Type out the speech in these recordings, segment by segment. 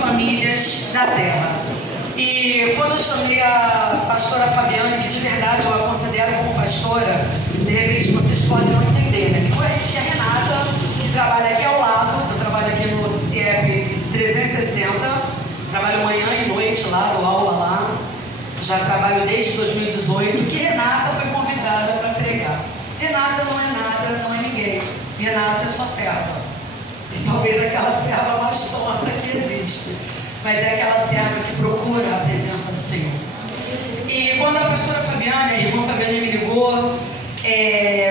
famílias da terra. E quando eu chamei a pastora Fabiane, que de verdade eu a considero como pastora, de repente vocês podem não entender, né? Que a Renata, que trabalha aqui ao lado, eu trabalho aqui no CIEP 360, trabalho manhã e noite lá, dou aula lá, já trabalho desde 2018, que Renata foi convidada para pregar. Renata não é nada, não é ninguém. Renata é só serva. E talvez aquela serva mais torta que existe. Mas é aquela serva que procura a presença do Senhor. E quando a pastora Fabiane, a irmã Fabiane me ligou,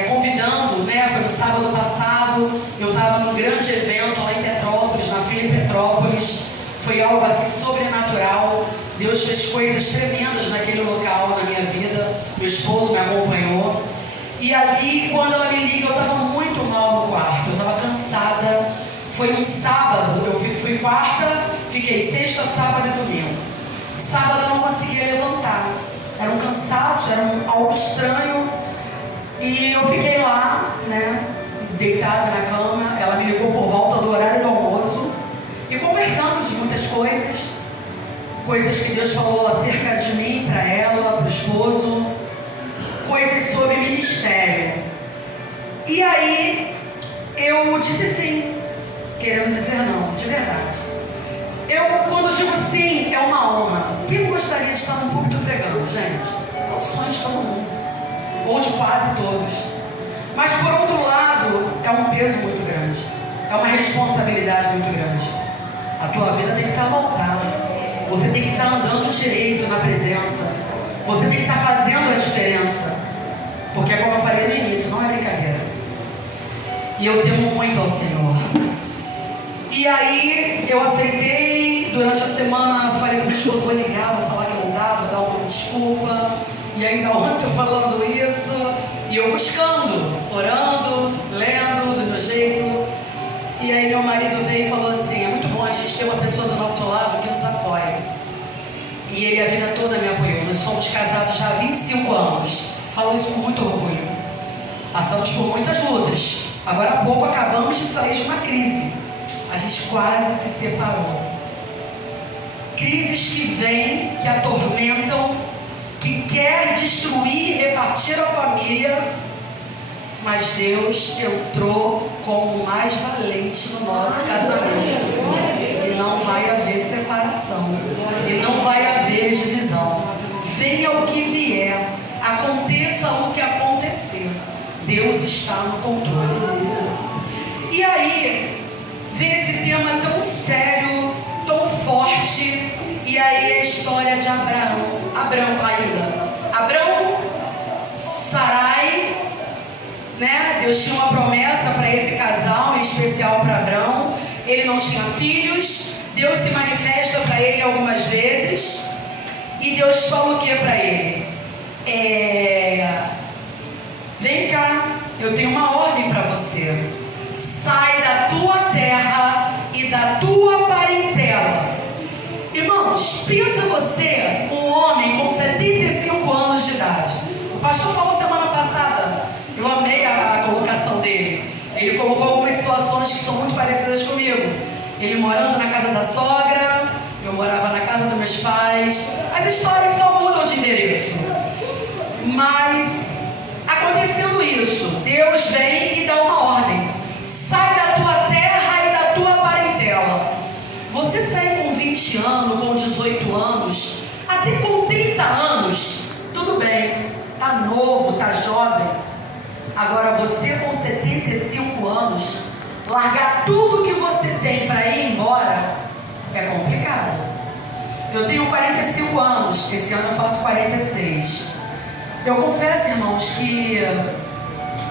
convidando, né? Foi no sábado passado, eu estava num grande evento lá em Petrópolis, na Feira em Petrópolis. Foi algo assim sobrenatural. Deus fez coisas tremendas naquele local, na minha vida. Meu esposo me acompanhou. E ali, quando ela me liga, eu estava muito mal no quarto. Eu estava cansada. Foi um sábado, eu fui quarta, fiquei sexta, sábado e domingo. Sábado eu não conseguia levantar. Era um cansaço, era algo estranho. E eu fiquei lá, né, deitada na cama. Ela me ligou por volta do horário do almoço. E conversamos de muitas coisas. Coisas que Deus falou acerca de mim, para ela, para o esposo. Coisas sobre ministério. E aí, eu disse sim. Querendo dizer não, de verdade. Eu, quando digo sim, é uma honra. Quem gostaria de estar num púlpito pregando, gente? É o sonho de todo mundo. Ou de quase todos. Mas, por outro lado, é um peso muito grande. É uma responsabilidade muito grande. A tua vida tem que estar voltada. Você tem que estar andando direito na presença. Você tem que estar fazendo a diferença. Porque, como eu falei no início, não é brincadeira. E eu temo muito ao Senhor. E aí eu aceitei, durante a semana falei com o esposo, vou ligar, vou falar que não dá, vou dar uma desculpa. E ainda ontem eu falando isso, e eu buscando, orando, lendo do meu jeito. E aí meu marido veio e falou assim, é muito bom a gente ter uma pessoa do nosso lado que nos apoia. E ele a vida toda me apoiou. Nós somos casados já há 25 anos. Falo isso com muito orgulho. Passamos por muitas lutas. Agora há pouco acabamos de sair de uma crise. A gente quase se separou. Crises que vêm, que atormentam, que quer destruir, repartir a família. Mas Deus entrou como o mais valente no nosso casamento. E não vai haver separação. E não vai haver divisão. Venha o que vier. Aconteça o que acontecer. Deus está no controle. E aí, ver esse tema tão sério, tão forte. E aí a história de Abraão. Abraão, Sarai, né? Deus tinha uma promessa para esse casal, em especial para Abraão. Ele não tinha filhos. Deus se manifesta para ele algumas vezes. E Deus fala o que para ele? Vem cá, eu tenho uma ordem para você. Sai da tua terra e da tua parentela. Irmãos, pensa você, um homem com 75 anos de idade. O pastor falou semana passada, eu amei a colocação dele. Ele colocou algumas situações que são muito parecidas comigo. Ele morando na casa da sogra, eu morava na casa dos meus pais. As histórias só mudam de endereço. Mas, acontecendo isso, Deus vem e dá uma ordem. Sai da tua terra e da tua parentela. Você sai com 20 anos, com 18 anos, até com 30 anos, tudo bem, tá novo, tá jovem. Agora você com 75 anos, largar tudo que você tem para ir embora, é complicado. Eu tenho 45 anos, esse ano eu faço 46. Eu confesso, irmãos, que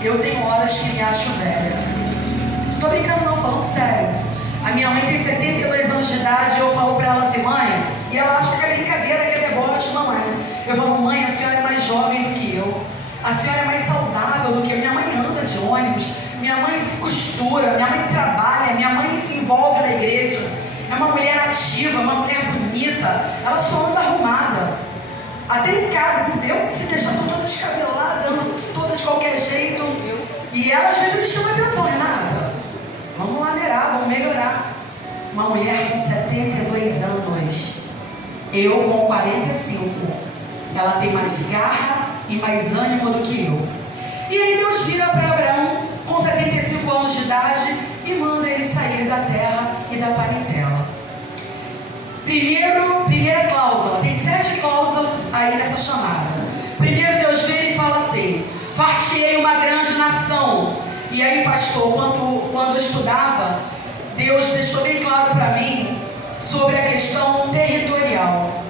eu tenho horas que me acho velha. Não tô brincando não, falando sério. A minha mãe tem 72 anos de idade e eu falo pra ela assim, mãe, e ela acha que é brincadeira, que é deboche, não é. Eu falo, mãe, a senhora é mais jovem do que eu. A senhora é mais saudável do que eu. Minha mãe anda de ônibus, minha mãe costura, minha mãe trabalha, minha mãe se envolve na igreja. É uma mulher ativa, uma mulher bonita, ela só anda arrumada. Até em casa, entendeu? Se deixar toda descabelada, anda toda de qualquer jeito. E ela às vezes me chama atenção, Renata. Vamos maneirar, vamos melhorar. Uma mulher com 72 Eu com 45. Ela tem mais garra e mais ânimo do que eu. E aí Deus vira para Abraão com 75 anos de idade e manda ele sair da terra e da parentela. Primeira cláusula, tem 7 cláusulas aí nessa chamada. Primeiro Deus vem e fala assim: far-te-ei uma grande nação. E aí, pastor, quando eu estudava, Deus deixou bem claro para mim sobre a questão territorial.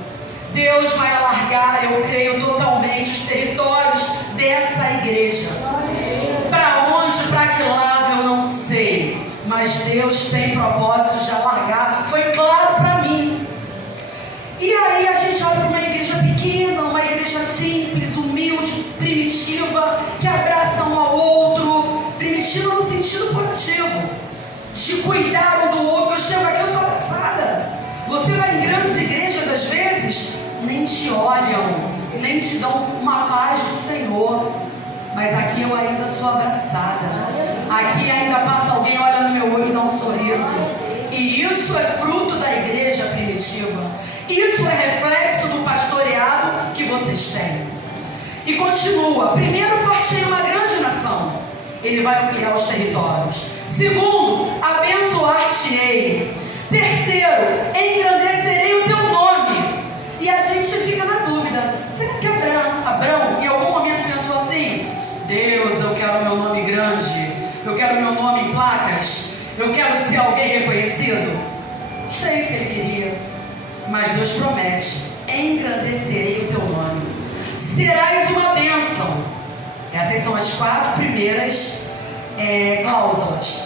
Deus vai alargar, eu creio, totalmente os territórios dessa igreja. Para onde, para que lado, eu não sei. Mas Deus tem propósitos de alargar. Foi claro para mim. E aí a gente olha para uma igreja pequena, uma igreja simples, humilde, primitiva, que abraça um ao outro. Primitiva no sentido positivo, de cuidar um do outro. Eu chego aqui, eu sou abraçada. Você vai em grandes igrejas, às vezes, nem te olham, nem te dão uma paz do Senhor. Mas aqui eu ainda sou abraçada. Aqui ainda passa alguém, olha no meu olho e dá um sorriso. E isso é fruto da igreja primitiva. Isso é reflexo do pastoreado que vocês têm. E continua. Primeiro, far-te-ei uma grande nação. Ele vai ampliar os territórios. Segundo, abençoar-te-ei. Terceiro, engrandecerei o teu nome. E a gente fica na dúvida: será que Abraão em algum momento pensou assim: Deus, eu quero meu nome grande, eu quero meu nome em placas, eu quero ser alguém reconhecido? Não sei se ele queria, mas Deus promete: engrandecerei o teu nome, serás uma bênção. Essas são as 4 primeiras cláusulas.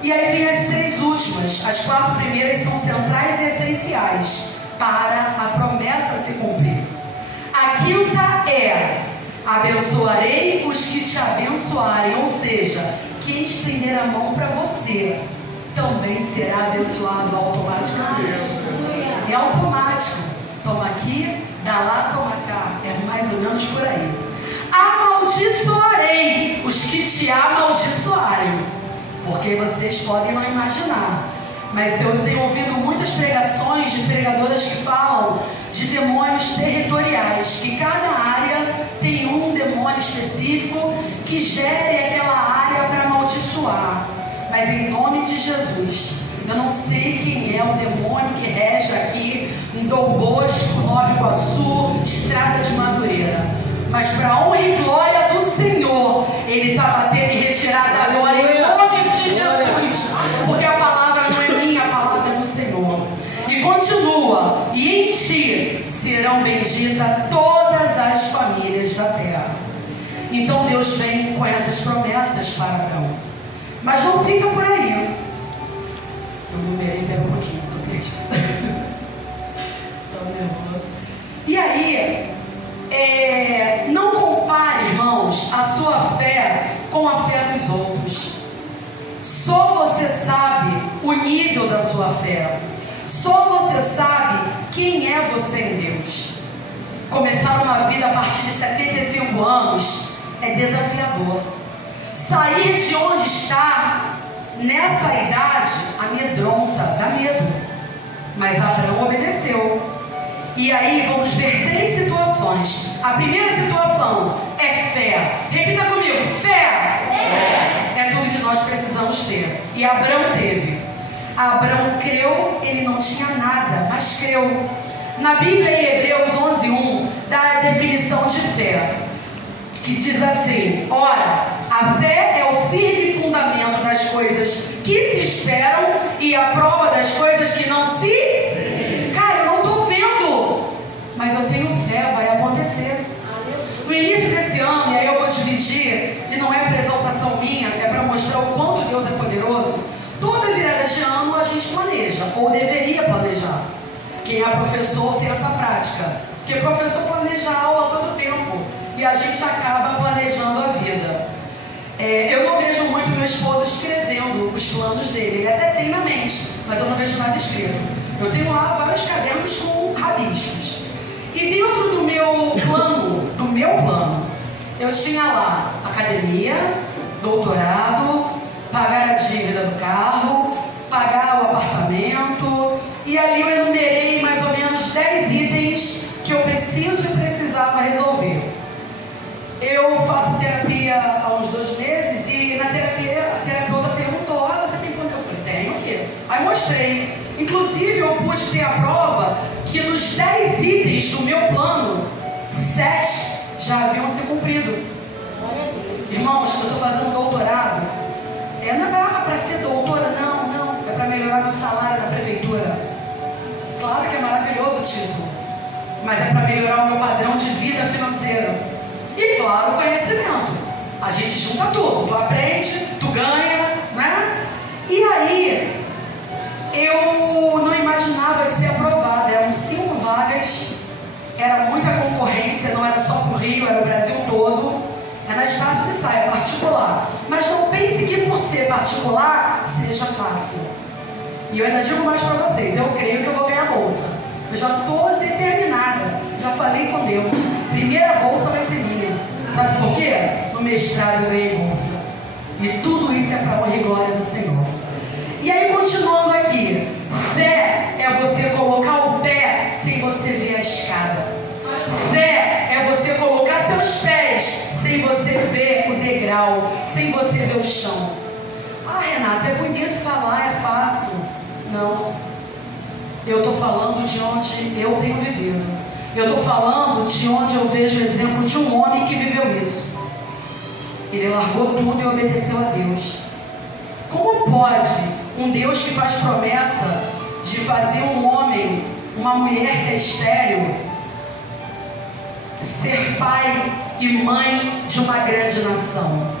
E aí vem as 3 últimas. As 4 primeiras são centrais e essenciais para a promessa se cumprir. A quinta é: abençoarei os que te abençoarem. Ou seja, quem estender a mão para você também será abençoado automaticamente. É automático. Toma aqui, dá lá, toma cá. É mais ou menos por aí. Amaldiçoarei os que te amaldiçoarem. Porque vocês podem não imaginar, mas eu tenho ouvido muitas pregações de pregadoras que falam de demônios territoriais, que cada área tem um demônio específico que gere aquela área para amaldiçoar. Mas em nome de Jesus, eu não sei quem é o demônio que rege aqui em Dom Bosco, Nova Iguaçu, Estrada de Madureira. Mas para a honra e glória do Senhor, Ele está batendo em retirada agora em nome de Jesus. Porque a palavra não é minha, a palavra é do Senhor. E continua: e em ti serão benditas todas as famílias da terra. Então Deus vem com essas promessas para Abraão. Mas não fica por aí. Eu numerei até um pouquinho, estou triste. Estou nervosa. E aí, não compare, irmãos, a sua fé com a fé dos outros. Só você sabe o nível da sua fé. Só você sabe quem é você em Deus. Começar uma vida a partir de 75 anos é desafiador. Sair de onde está nessa idade amedronta, dá medo. Mas Abraão obedeceu. E aí vamos ver 3 situações. A primeira situação é fé. Repita comigo: fé. É tudo que nós precisamos ter. E Abraão teve. Abraão creu, ele não tinha nada, mas creu. Na Bíblia, em Hebreus 11:1, dá a definição de fé, que diz assim: ora, a fé é o firme fundamento das coisas que se esperam e a prova das coisas que não se... Cara, eu não estou vendo, mas eu tenho fé, vai acontecer. No início desse ano, e aí eu vou dividir, e não é para exaltação minha, é para mostrar o quanto Deus é poderoso. Toda virada de ano a gente planeja, ou deveria planejar. Quem é professor tem essa prática, porque professor planeja a aula todo tempo, e a gente acaba planejando a vida. Eu não vejo muito meu esposo escrevendo os planos dele. Ele até tem na mente, mas eu não vejo nada escrito. Eu tenho lá vários cadernos com rabiscos. E dentro do meu plano, eu tinha lá academia, doutorado, pagar a dívida do carro, pagar o apartamento. E ali eu enumerei mais ou menos 10 itens Eu faço terapia há uns 2 meses e na terapia a terapeuta perguntou: você tem quanto? Eu falei: tenho aqui. Aí mostrei. Inclusive eu pude ter a prova que nos 10 itens do meu plano, 7 já haviam se cumprido. Irmãos, eu estou fazendo doutorado. Não dá para ser doutora, não. É para melhorar meu salário na prefeitura. Claro que é maravilhoso o título, mas é para melhorar o meu padrão de vida financeiro. E claro, o conhecimento. A gente junta tudo. Tu aprende, tu ganha, né? E aí, eu não imaginava de ser aprovada. Eram 5 vagas, era muita concorrência, não era só para o Rio, era o Brasil todo. É na Estácio de Sá, é particular. Mas não pense que por ser particular, seja fácil. E eu ainda digo mais para vocês, eu creio que eu vou ganhar a bolsa. Eu já estou determinada, já falei com Deus. Primeira bolsa vai ser minha. Sabe por quê? No mestrado eu ganhei bolsa. E tudo isso é para a honra e glória do Senhor. E aí, continuando aqui, fé é você colocar o pé sem você ver a escada. Fé é você colocar seus pés sem você ver o degrau, sem você ver o chão. Renata, é bonito falar, é fácil. Não. Eu estou falando de onde eu tenho vivido. Eu estou falando de onde eu vejo o exemplo de um homem que viveu isso. Ele largou tudo e obedeceu a Deus. Como pode um Deus que faz promessa de fazer um homem, uma mulher que é estéril, ser pai e mãe de uma grande nação?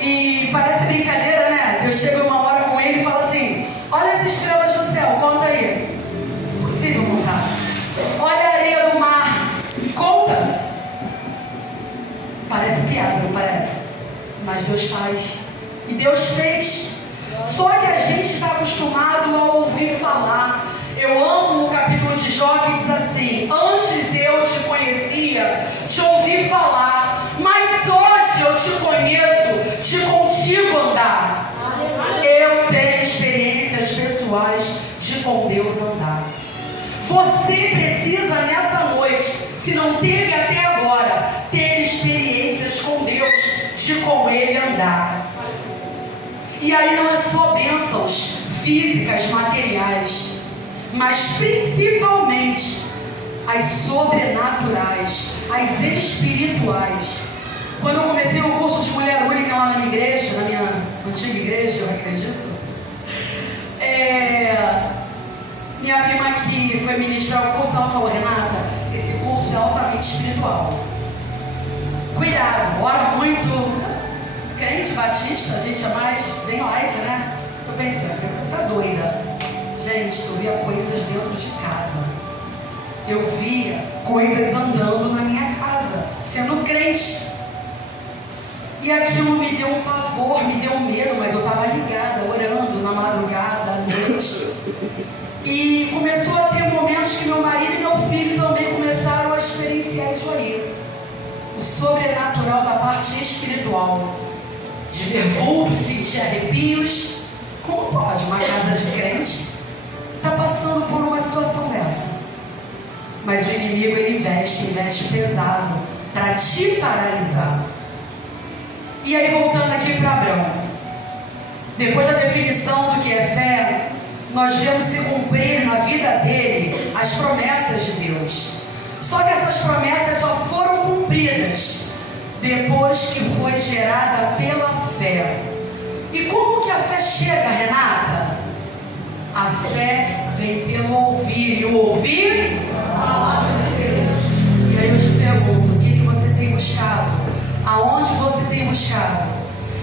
E parece brincadeira, né? Eu chego uma hora com ele e falo assim: olha as estrelas do céu, conta aí. Impossível contar. Olha a areia do mar, conta. Parece piada, não parece? Mas Deus faz. E Deus fez. Só que a gente está acostumado a ouvir falar. Eu amo o capítulo de Jó que diz assim: antes eu te conhecia, te ouvi falar, mas hoje eu te conheço, te contigo andar. Eu tenho experiências pessoais de com Deus andar. Você precisa nessa noite, se não teve até agora, ter experiências com Deus, de com Ele andar. E aí não é só bênçãos físicas, materiais, mas principalmente as sobrenaturais, as espirituais. Quando eu comecei o curso de mulher única lá na minha igreja, na minha antiga igreja, eu acredito, minha prima que foi ministrar o curso, ela falou: Renata, esse curso é altamente espiritual. Cuidado, ora muito. Crente batista, a gente é mais bem light, né? Eu pensei, tá doida. Gente, eu via coisas dentro de casa. Eu via coisas andando na minha casa, sendo crente. E aquilo me deu um pavor, me deu um medo, mas eu estava ligada, orando na madrugada, à noite. E começou a ter momentos que meu marido e meu filho também começaram a experienciar isso aí. O sobrenatural da parte espiritual. De ver vultos, sentir arrepios. Como pode uma casa de crente estar passando por uma situação dessa? Mas o inimigo, ele investe pesado para te paralisar. E aí, voltando aqui para Abraão, depois da definição do que é fé, nós vemos se cumprir na vida dele as promessas de Deus. Só que essas promessas só foram cumpridas depois que foi gerada pela fé. E como que a fé chega, Renata? A fé vem pelo ouvir, e o ouvir a palavra de Deus. E aí eu te pergunto, o que você tem buscado? Aonde você tem buscado?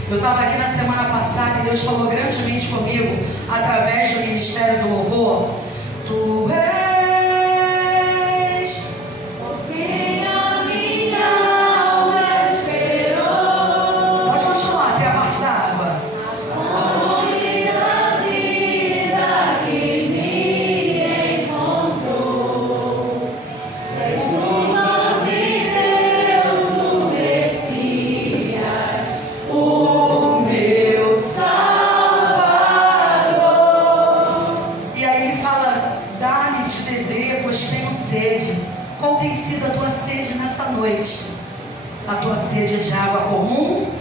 Eu estava aqui na semana passada e Deus falou grandemente comigo através do Ministério do Louvor. Tu és o que a minha alma esperou. Pode continuar, até a parte da água. A fonte da vida que me encontrou. És o nome de Deus, o Messias, o meu Salvador. E aí ele fala: dá-me de beber, pois tenho sede. Qual tem sido a tua sede nessa noite? A tua sede é de água comum?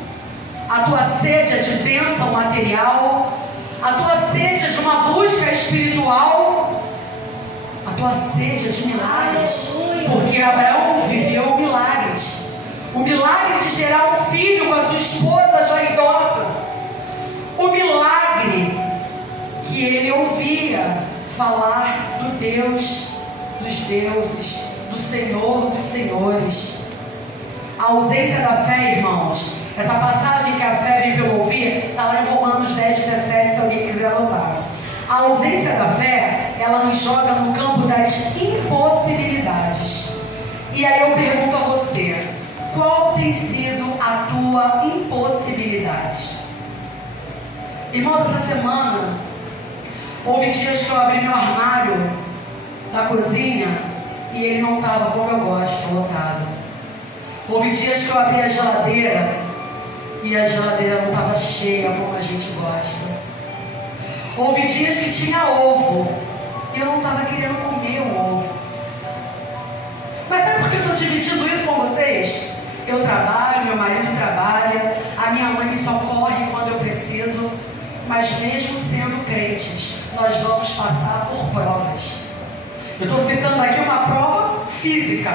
A tua sede é de bênção material? A tua sede é de uma busca espiritual? A tua sede é de milagres? Porque Abraão viveu milagres. O milagre de gerar um filho com a sua esposa já idosa. O milagre que ele ouvia falar do Deus dos deuses, do Senhor dos senhores. A ausência da fé, irmãos, essa passagem que a fé vem pelo ouvir, está lá em Romanos 10, 17, se alguém quiser anotar. A ausência da fé, ela nos joga no campo das impossibilidades. E aí eu pergunto a você, qual tem sido a tua impossibilidade? Irmãos, essa semana, houve dias que eu abri meu armário da cozinha e ele não estava como eu gosto, lotado. Houve dias que eu abri a geladeira e a geladeira não estava cheia como a gente gosta. Houve dias que tinha ovo e eu não estava querendo comer o ovo. Mas sabe por que eu estou dividindo isso com vocês? Eu trabalho, meu marido trabalha, a minha mãe me socorre quando eu preciso, mas mesmo sendo crentes, nós vamos passar por provas. Eu estou citando aqui uma prova física,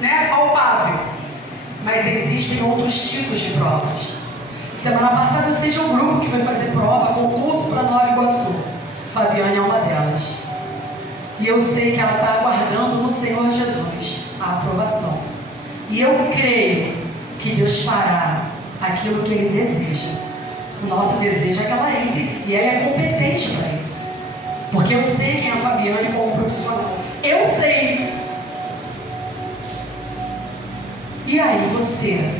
né, palpável, mas existem outros tipos de provas. Semana passada eu sei de um grupo que foi fazer prova, concurso para Nova Iguaçu. Fabiane é uma delas. E eu sei que ela está aguardando no Senhor Jesus a aprovação. E eu creio que Deus fará aquilo que Ele deseja. O nosso desejo é que ela entre. E ela é competente para isso. Porque eu sei quem é a Fabiane como profissional. Eu sei. E aí você?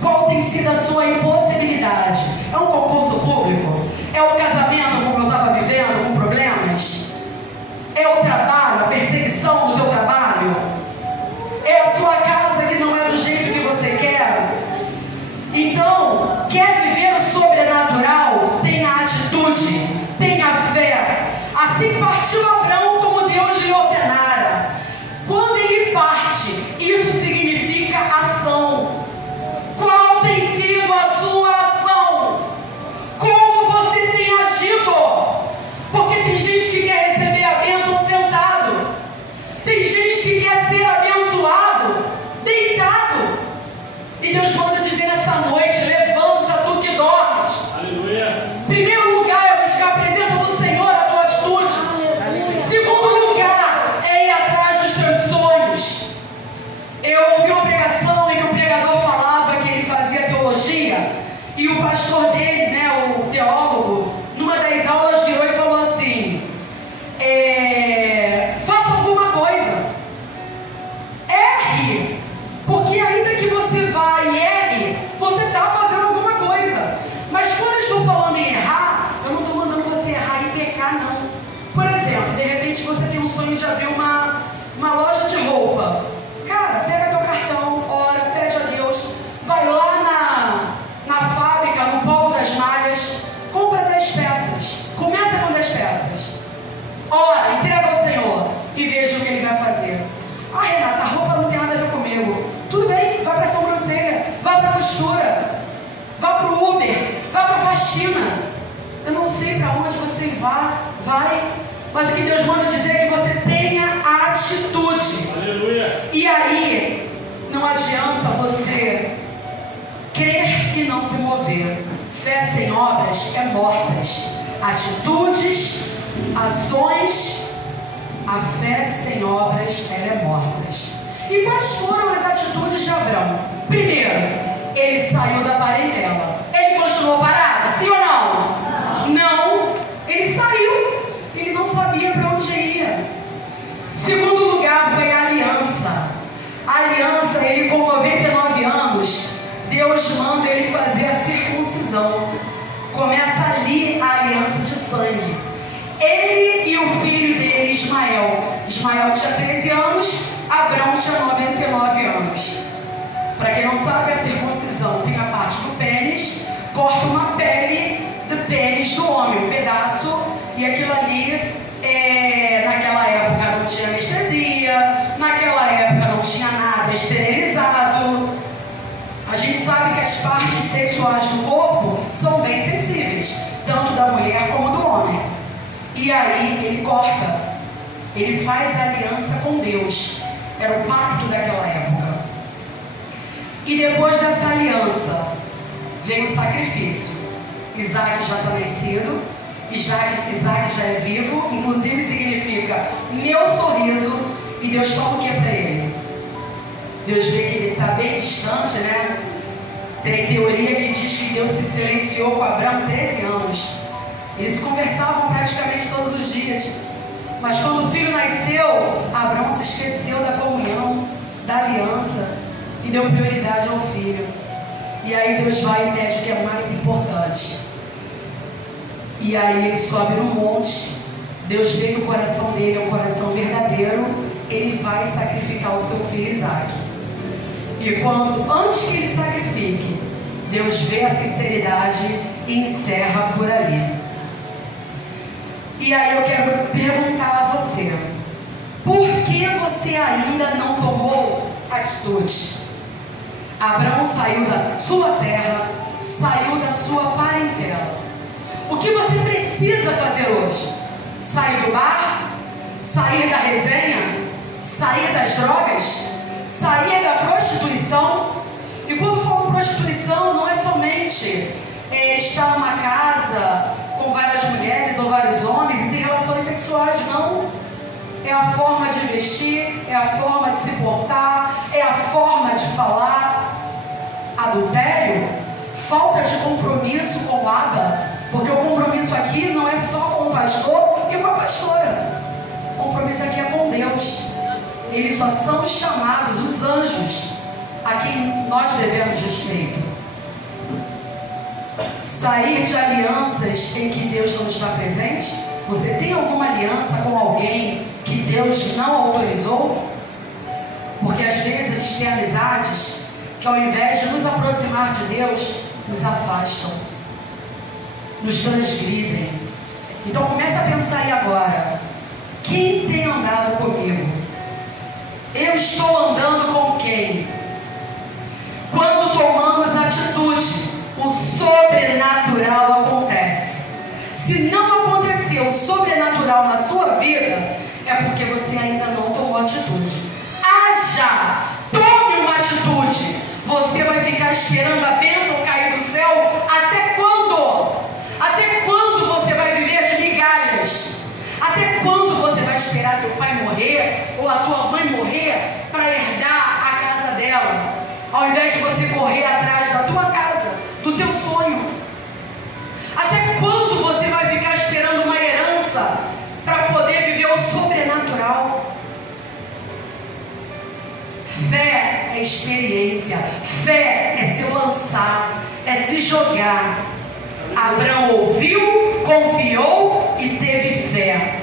Qual tem sido a sua impossibilidade? É um concurso público? É o casamento como eu estava vivendo, com problemas? É o trabalho, a perseguição do teu trabalho? É a sua casa que não é do jeito que você quer? Então, quer viver o sobrenatural? Tenha atitude, tenha fé. Assim partiu Abraão como Deus lhe ordenara. Quando ele parte, isso significa ação. Qual tem sido a sua ação? Como você tem agido? Porque tem gente que quer receber a bênção sentado. Tem gente que quer ser abençoado deitado. E Deus manda dizer nessa noite, levanta tu que dormes. Aleluia. Primeiro lugar é buscar a presença do Senhor, a tua atitude. Aleluia. Segundo lugar é ir atrás dos teus sonhos. Eu ouvi uma pregação em que o pregador falava que ele fazia teologia e o pastor dele, né, o teólogo, numa das aulas de hoje falou assim, faça alguma coisa, erre, porque ainda que você vá e erre, você está fazendo alguma coisa. Mas quando eu estou falando em errar, eu não estou mandando você errar e pecar, não. Por exemplo, de repente você tem um sonho de abrir uma loja de roupa. Cara, pega teu cartão, ora, pede a Deus, vai lá na fábrica, no polo das malhas, compra 10 peças, começa com 10 peças, ora, entrega ao Senhor e veja o que Ele vai fazer. Ah, Renata, a roupa não tem nada a ver comigo. Tudo bem, vai para a sobrancelha, vai para a costura, vai para o Uber, vai para a faxina. Eu não sei para onde você vai, mas o que Deus manda dizer é que você tenha atitude. Aleluia. E aí, não adianta você crer e não se mover. Fé sem obras é mortas. Atitudes, ações, a fé sem obras, ela é mortas. E quais foram as atitudes de Abraão? Primeiro, ele saiu da parentela. Ele continuou parado, sim ou não? Não. Ele saiu. Ele não sabia para onde ia. Segundo lugar, foi a aliança. A aliança, ele com 99 anos, Deus manda ele fazer a circuncisão. Começa ali a aliança de sangue. Ele e o filho dele, Ismael. Ismael tinha 13 anos, Abraão tinha 99 anos. Para quem não sabe, a circuncisão tem a parte do pênis, corta uma pele do pênis do homem, um pedaço, e aquilo ali, naquela época não tinha anestesia, naquela época não tinha nada esterilizado. partes sexuais do corpo são bem sensíveis, tanto da mulher como do homem. E aí ele corta, ele faz aliança com Deus. Era o pacto daquela época. E depois dessa aliança vem o sacrifício. Isaac já está nascido, Isaac já é vivo, inclusive significa meu sorriso. E Deus fala o que é para ele? Deus vê que ele está bem distante, né? Tem teoria que diz que Deus se silenciou com Abraão 13 anos. Eles conversavam praticamente todos os dias. Mas quando o filho nasceu, Abraão se esqueceu da comunhão, da aliança e deu prioridade ao filho. E aí Deus vai e pede o que é mais importante. E aí ele sobe no monte. Deus vê que o coração dele é um coração verdadeiro. Ele vai sacrificar o seu filho Isaac. E antes que ele sacrifique, Deus vê a sinceridade e encerra por ali. E aí eu quero perguntar a você: por que você ainda não tomou atitude? Abraão saiu da sua terra, saiu da sua parentela. O que você precisa fazer hoje? Sair do bar? Sair da resenha? Sair das drogas? Sair da prostituição? E quando falo prostituição, não é somente estar numa casa com várias mulheres ou vários homens e ter relações sexuais, não. É a forma de vestir, é a forma de se portar, é a forma de falar. Adultério, falta de compromisso com o Abba, porque o compromisso aqui não é só com o pastor e com a pastora. O compromisso aqui é com Deus. Eles só são chamados, os anjos, a quem nós devemos respeito. Sair de alianças em que Deus não está presente? Você tem alguma aliança com alguém que Deus não autorizou? Porque às vezes a gente tem amizades que ao invés de nos aproximar de Deus, nos afastam, nos transgridem. Então começa a pensar aí agora: quem tem andado comigo? Eu estou andando com quem? Quando tomamos atitude, o sobrenatural acontece. Se não aconteceu o sobrenatural na sua vida, é porque você ainda não tomou atitude. Haja! Tome uma atitude! Você vai ficar esperando a bênção cair do céu até quando? Até quando você vai viver de migalhas? Até quando você vai esperar teu pai morrer ou a tua mãe morrer para herdar a casa dela, ao invés de você correr atrás da tua casa, do teu sonho? Até quando você vai ficar esperando uma herança para poder viver o sobrenatural? Fé é experiência, fé é se lançar, é se jogar. Abraão ouviu, confiou e teve fé.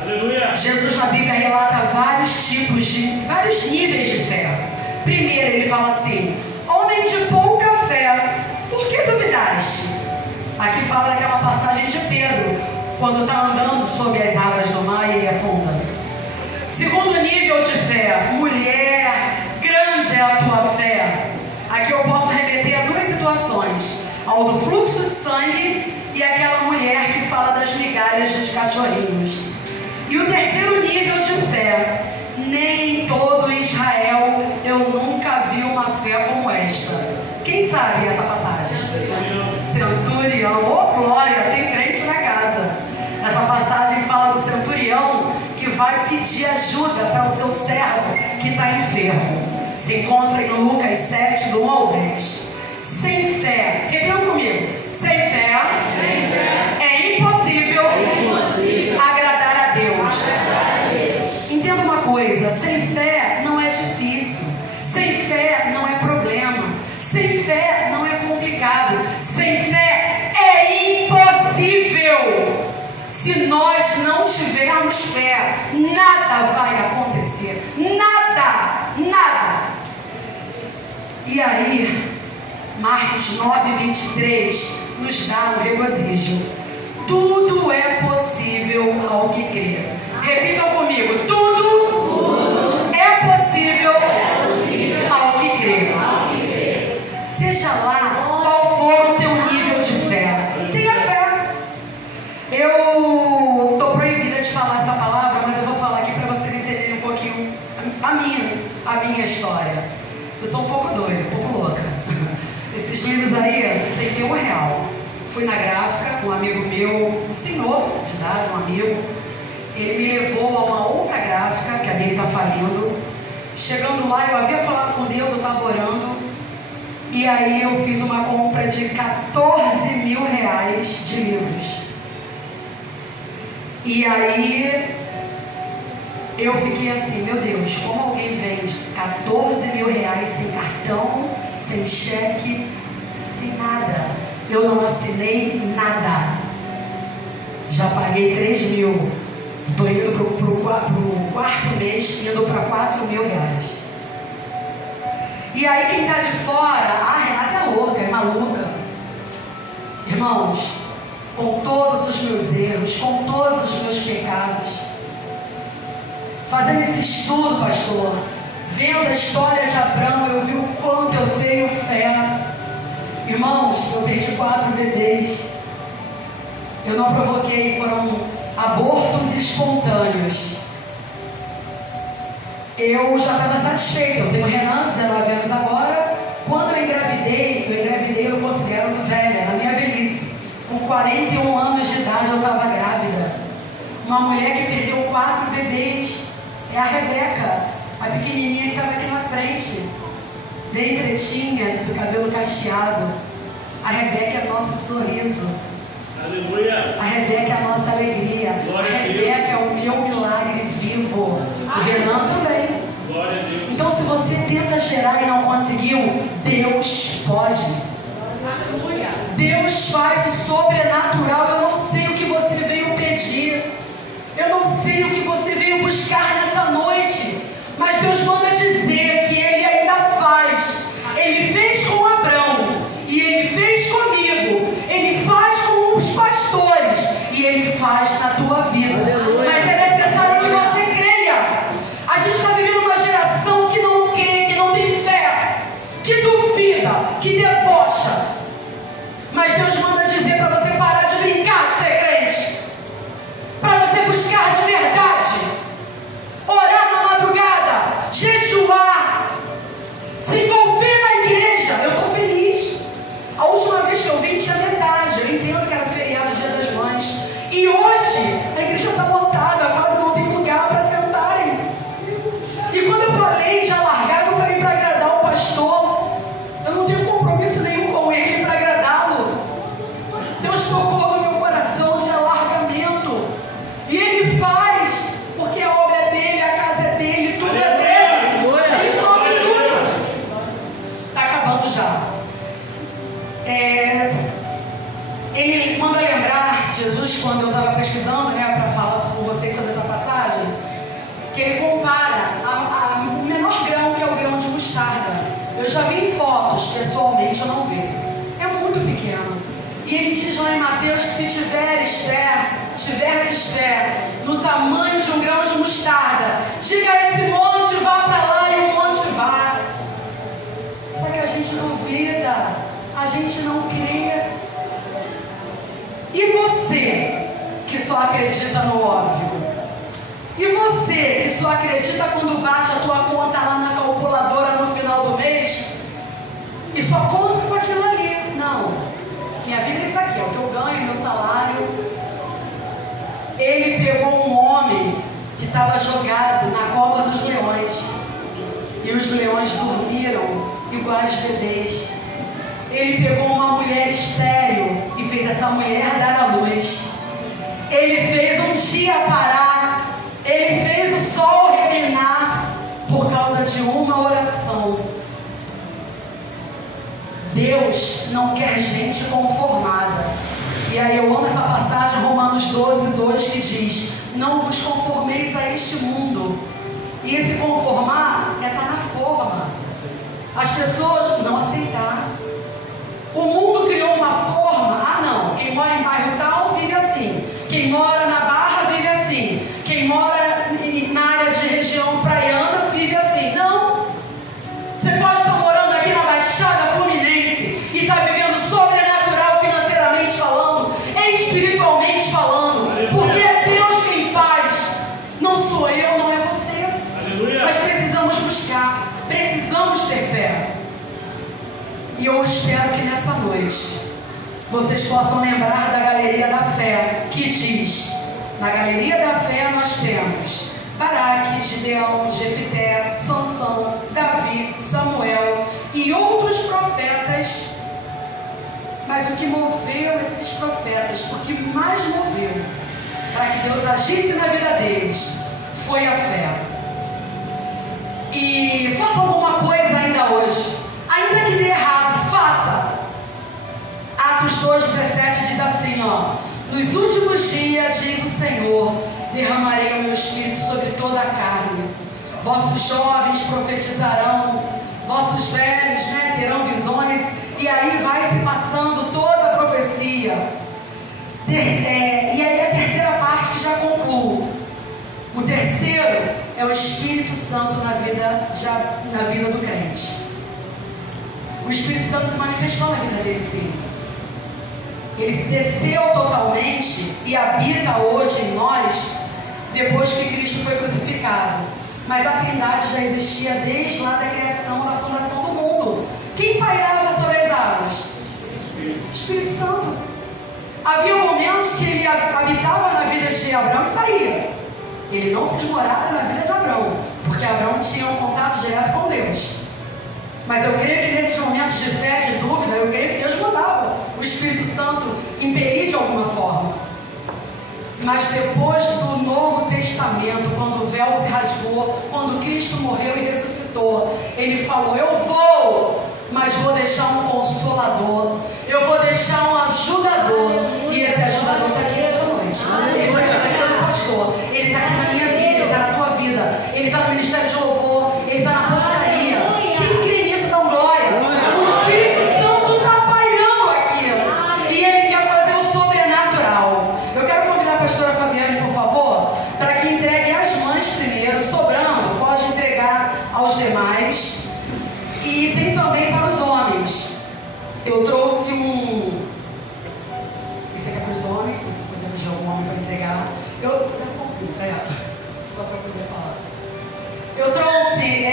Aleluia. Jesus na Bíblia relata vários níveis de fé. Primeiro ele fala assim: homem de pouca fé, por que duvidaste? Aqui fala daquela passagem de Pedro, quando está andando sobre as águas do mar e ele afunda. Segundo nível de fé: mulher, grande é a tua fé. Aqui eu posso remeter a duas situações: ao do fluxo de sangue e aquela mulher que fala das migalhas dos cachorrinhos. E o terceiro nível de fé: nem todo Israel eu nunca vi uma fé como esta. Quem sabe essa passagem? Centurião. Oh glória, tem crente na casa. Essa passagem fala do centurião que vai pedir ajuda para o seu servo que está enfermo. Se encontra em Lucas 7, do 1 ao 10. Sem fé, repitam comigo: sem fé, é impossível agradar a Deus. Entenda uma coisa: sem fé não é difícil, sem fé não é problema, sem fé não é complicado, sem fé é impossível. Se nós não tivermos fé, nada vai acontecer, nada. E aí Marcos 9:23 nos dá um regozijo: tudo é possível ao que crê. Repitam comigo: tudo é possível ao que crê. Se a esses livros aí, sem ter R$1. Fui na gráfica, um amigo meu, um senhor de idade, um amigo, ele me levou a uma outra gráfica, que a dele está falindo. Chegando lá, eu havia falado com Deus, eu estava orando, e aí eu fiz uma compra de R$14 mil de livros. E aí eu fiquei assim, meu Deus, como alguém vende R$14 mil sem cartão, sem cheque, sem nada? Eu não assinei nada. Já paguei 3 mil. Estou indo para o quarto mês, indo para R$4 mil. E aí quem está de fora, a Renata é louca, é maluca. Irmãos, com todos os meus erros, com todos os meus pecados, fazendo esse estudo, pastor, vendo a história de Abraão, eu vi o quanto eu tenho fé. Irmãos, eu perdi 4 bebês. Eu não provoquei, foram abortos espontâneos. Eu já estava satisfeita. Eu tenho Renan, 19 anos agora. Quando eu engravidei, eu considero muito velha, na minha velhice. Com 41 anos de idade eu estava grávida. Uma mulher que perdeu 4 bebês é a Rebeca, a pequenininha que estava aqui na frente, bem pretinha, do cabelo cacheado. A Rebeca é nosso sorriso. Aleluia. A Rebeca é a nossa alegria. Glória a Rebeca é o meu milagre vivo. O Renan também. Glória a Deus. Então, se você tenta gerar e não conseguiu, Deus pode. Aleluia. Deus faz o sobrenatural. Eu não sei o que você veio pedir. Eu não sei o que você veio buscar nessa noite. Mas Deus manda dizer que Ele ainda faz. Ele fez com Abraão. E Ele fez comigo. Ele faz com os pastores. E Ele faz na tua vida. Aleluia. Mas é necessário que você creia. A gente está vivendo uma geração que não crê, que não tem fé, que duvida, que debocha. Mas Deus manda dizer para você parar de brincar de ser crente, para você buscar de verdade, orar na madrugada, jejuar, se envolver na igreja. Eu estou feliz. A última vez que eu vim tinha metade. Eu entendo que era feriado, Dia das Mães. E hoje a igreja está lotada, quase não tem lugar para sentarem. E quando eu falei de alargar, eu falei para agradar o pastor. Eu não tenho compromisso nenhum com ele para agradá-lo. Deus tocou no meu coração de alargamento. E Ele faz, porque a obra é dele, a casa é dele, tudo é dele. Ele só nos usa. Está acabando já. Ele manda lembrar, Jesus, quando eu estava pesquisando, para falar com vocês sobre essa passagem, que ele compara o menor grão, que é o grão de mostarda. Eu já vi em fotos, pessoalmente eu não vi. É muito pequeno. E ele diz lá em Mateus que se tiverdes fé no tamanho de um grão de mostarda, diga a esse monte, vá para lá, e o monte vá. Só que a gente duvida, a gente não crê. E você, que só acredita no óbvio? E você, que só acredita quando bate a tua conta lá na calculadora no final do mês e só conta com aquilo ali? Não. Minha vida é isso aqui, é o que eu ganho, meu salário. Ele pegou um homem que estava jogado na cova dos leões. E os leões dormiram iguais bebês. Ele pegou uma mulher estéril e fez essa mulher dar à luz. Ele fez um dia parar. Ele fez o sol reclinar por causa de uma oração. Deus não quer gente conformada. E aí eu amo essa passagem, Romanos 12:2, que diz: não vos conformeis a este mundo. E esse conformar é estar na forma. As pessoas não aceitar. O mundo criou uma forma. Ah não, quem mora em bairro tal vive assim. Quem mora na Barra vive assim. Quem mora na área de região praiana vive assim. Não. Você pode estar morando aqui na Baixada Fluminense e estar vivendo sobrenatural financeiramente falando, espiritualmente falando, porque é Deus quem faz. Não sou eu, não é você. Aleluia. Mas precisamos buscar, precisamos ter fé. E eu espero que nessa noite vocês possam lembrar da galeria da fé, que diz: na galeria da fé nós temos Baraque, Gideão, Jefité, Sansão, Davi, Samuel e outros profetas. Mas o que moveu esses profetas, o que mais moveu para que Deus agisse na vida deles, foi a fé. E faça alguma coisa ainda hoje, ainda que dê errado, faça. Atos 2,17 diz assim, ó: nos últimos dias, diz o Senhor, derramarei o meu espírito sobre toda a carne. Vossos jovens profetizarão, vossos velhos, terão visões. E aí vai se passando toda a profecia. E aí a terceira parte que já concluo. O terceiro é o Espírito Santo na vida do crente. O Espírito Santo se manifestou na vida dele, sim. Ele se desceu totalmente e habita hoje em nós, depois que Cristo foi crucificado. Mas a Trindade já existia desde lá da criação, da fundação do mundo. Quem pairava sobre as águas? Espírito Santo. Havia momentos que ele habitava na vida de Abraão e saía. Ele não fez morada na vida de Abraão, porque Abraão tinha um contato direto com Deus. Mas eu creio que nesses momentos de fé, de dúvida, eu creio que Deus mandava o Espírito Santo impelir de alguma forma. Mas depois do Novo Testamento, quando o véu se rasgou, quando Cristo morreu e ressuscitou, ele falou: eu vou, mas vou deixar um consolador, eu vou deixar um ajudador. E esse ajudador está aqui nessa noite. Ele está aqui na vida do pastor, ele está aqui na minha vida, ele está na tua vida, ele está no ministério de louvor, ele está na portaria. Quem crê nisso dá glória. O Espírito Santo está pairando aqui e ele quer fazer o sobrenatural. Eu quero convidar a pastora Fabiane, por favor, para que entregue às mães primeiro, sobrando, pode entregar aos demais. E tem também para os homens. Eu trouxe Isso aqui é para os homens, se você puder deixar algum homem para entregar. Só para poder falar. Eu trouxe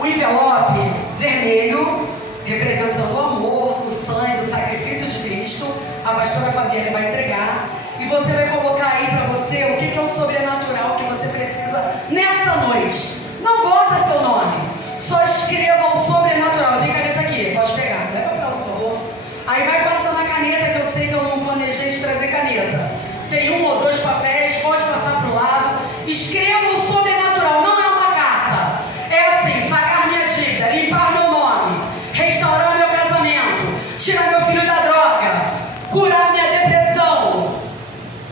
um envelope vermelho, representando o amor, o sangue, o sacrifício de Cristo. A pastora Fabiane vai entregar. E você vai colocar aí para você o que é o sobrenatural que você precisa nessa noite. Não bota seu nome, só escreva o sobrenatural. Tem caneta aqui, pode pegar. Leva para ela, por favor. Aí vai passando a caneta, que eu sei que eu não planejei de trazer caneta. Tem 1 ou 2 papéis, pode passar para o lado. Escreva o sobrenatural, não é uma carta. É assim: pagar minha dívida, limpar meu nome, restaurar meu casamento, tirar meu filho da droga, curar minha depressão,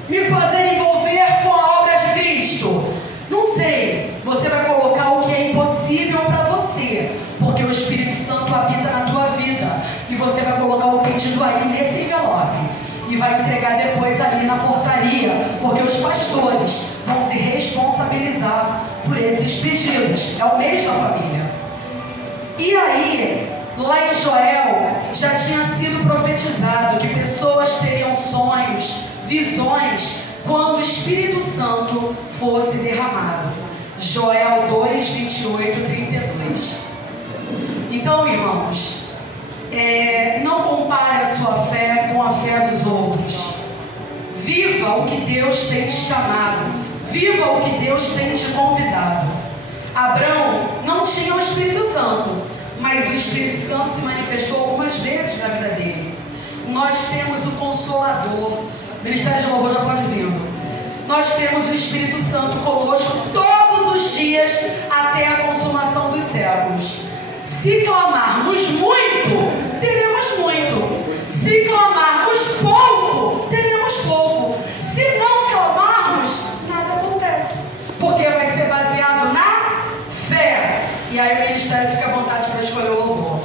me fazer envolver com a obra de Cristo. Não sei, você vai colocar o que é impossível para você, porque o Espírito Santo habita na tua vida. E você vai colocar o pedido aí nesse envelope e vai entregar depois ali na portaria, porque os pastores vão se responsabilizar por esses pedidos. É o mês da família. E aí, lá em Joel, já tinha sido profetizado que pessoas teriam sonhos, visões, quando o Espírito Santo fosse derramado. Joel 2, 28, 32. Então, irmãos, não compare a sua fé com a fé dos outros. Viva o que Deus tem te chamado. Viva o que Deus tem te convidado. Abraão não tinha o Espírito Santo, mas o Espírito Santo se manifestou algumas vezes na vida dele. Nós temos o Consolador. O Ministério de Louvor já pode vir. Nós temos o Espírito Santo conosco todos os dias até a consumação dos séculos. Se clamarmos muito, teremos muito. Se clamarmos pouco, teremos pouco. Se não clamarmos, nada acontece. Porque vai ser baseado na fé. E aí o ministério fica à vontade para escolher o louvor.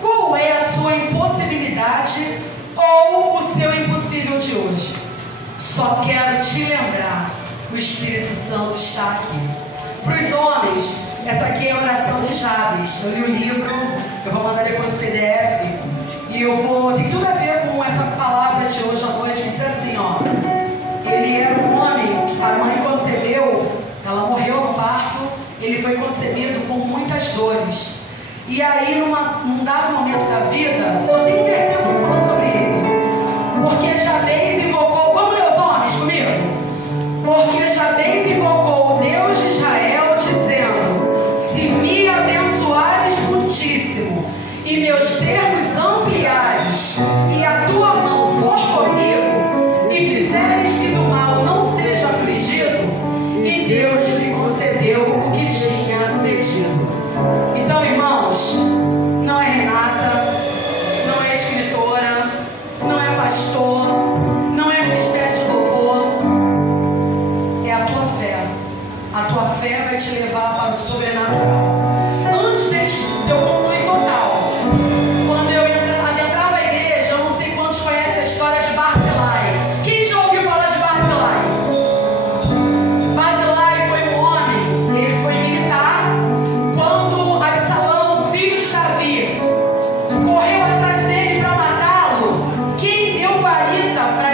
Qual é a sua impossibilidade ou o seu impossível de hoje? Só quero te lembrar, o Espírito Santo está aqui. Para os homens, essa aqui é a oração de Jabes. Eu li o livro, eu vou mandar depois o PDF. E tem tudo a ver com essa palavra de hoje à noite, que diz assim, ó. Ele era um homem, a mãe concebeu, ela morreu no parto, ele foi concebido com muitas dores. E aí, num dado momento da vida, só tem um versículo falando sobre ele. Porque Jabez invocou, vamos ler os homens comigo? Porque Jabez invocou o Deus de Israel, dizendo: se me abençoares muitíssimo, e meus termos ampliares, e a tua mão for comigo, e fizeres que do mal não seja afligido, e Deus lhe concedeu o que tinha pedido. Então, irmãos, não é Renata, não é escritora, não é pastor, não é ministério de louvor, é a tua fé. A tua fé vai te levar para o sobrenatural. Antes de eu concluir total, quando eu adentrava a igreja, eu não sei quantos conhecem a história de Barzilai. Quem já ouviu falar de Barzilai? Barzilai foi um homem, ele foi militar. Quando Absalão, filho de Davi, correu atrás dele para matá-lo, quem deu guarita para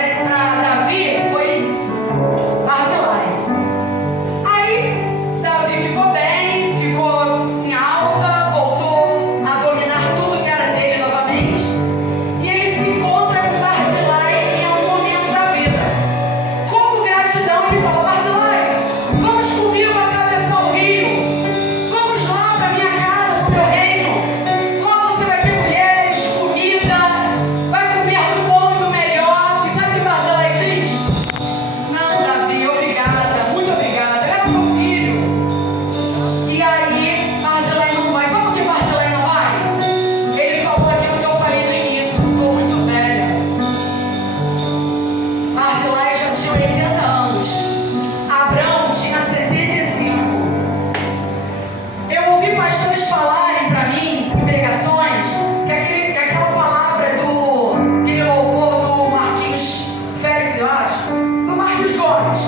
Davi foi Barzilai. Aí Davi ficou bem, ficou em alta, voltou a dominar tudo que era dele novamente. E ele se encontra com Barzilai em algum momento da vida. Como gratidão, ele falou: Barzilai, vamos comigo atravessar o rio. Vamos lá para minha casa, para o meu reino. Lá você vai ter mulheres, comida, vai comer do bom e do melhor. E sabe o que Barzilai diz? Não, Davi, obrigada, muito obrigada. Ele era meu filho. E aí, Barzilai não vai. Sabe por que Barzilai não vai? Ele falou aquilo que eu falei no início, ficou muito velha. Barzilai já tinha 80 anos. Abraão tinha 75. Eu ouvi pastores falarem para mim, em pregações, que aquela palavra aquele louvor do Marquinhos Félix, eu acho, do Marquinhos Gomes,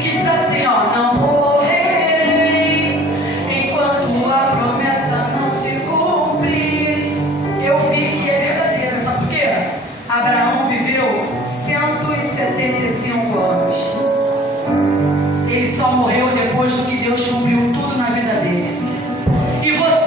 que diz assim, ó: não morrerei enquanto a promessa não se cumprir. Eu vi que é verdadeira, sabe por quê? Abraão viveu 175 anos. Ele só morreu depois do que Deus cumpriu tudo na vida dele. E você